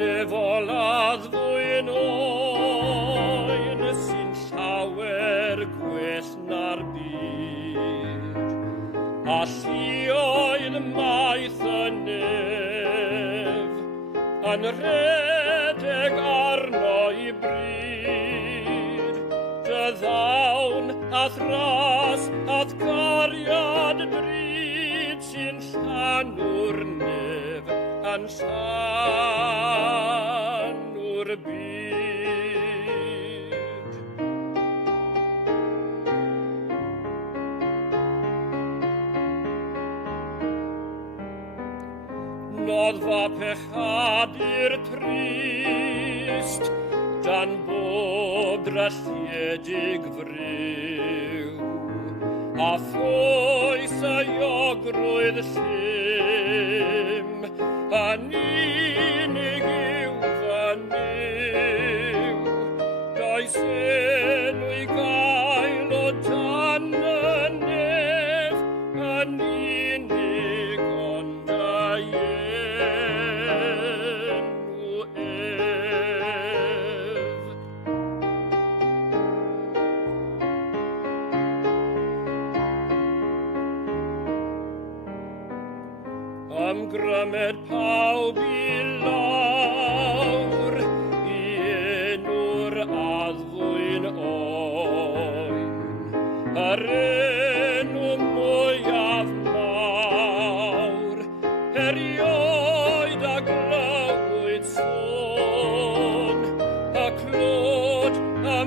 Nefoladd fwy'n oen sy'n llawer gwell na'r byd, a lluoedd maith y nef yn redeg arno i bryd. Dyddawn a thras ath gariad drud sy'n llanw'r nef yn llanw'r byd. Noddfa pechadur trist dan bob dralledig fryw, a phoes a iogrwydd llym, yn unig yw fy niw. Does enw i gael o dan y nef, yn unig ond a enw ef. Ymgrymed pawb i lawr i enw'r addfwyn oen, yr enw mwyaf mawr, erioed a glywyd sôn, y clod y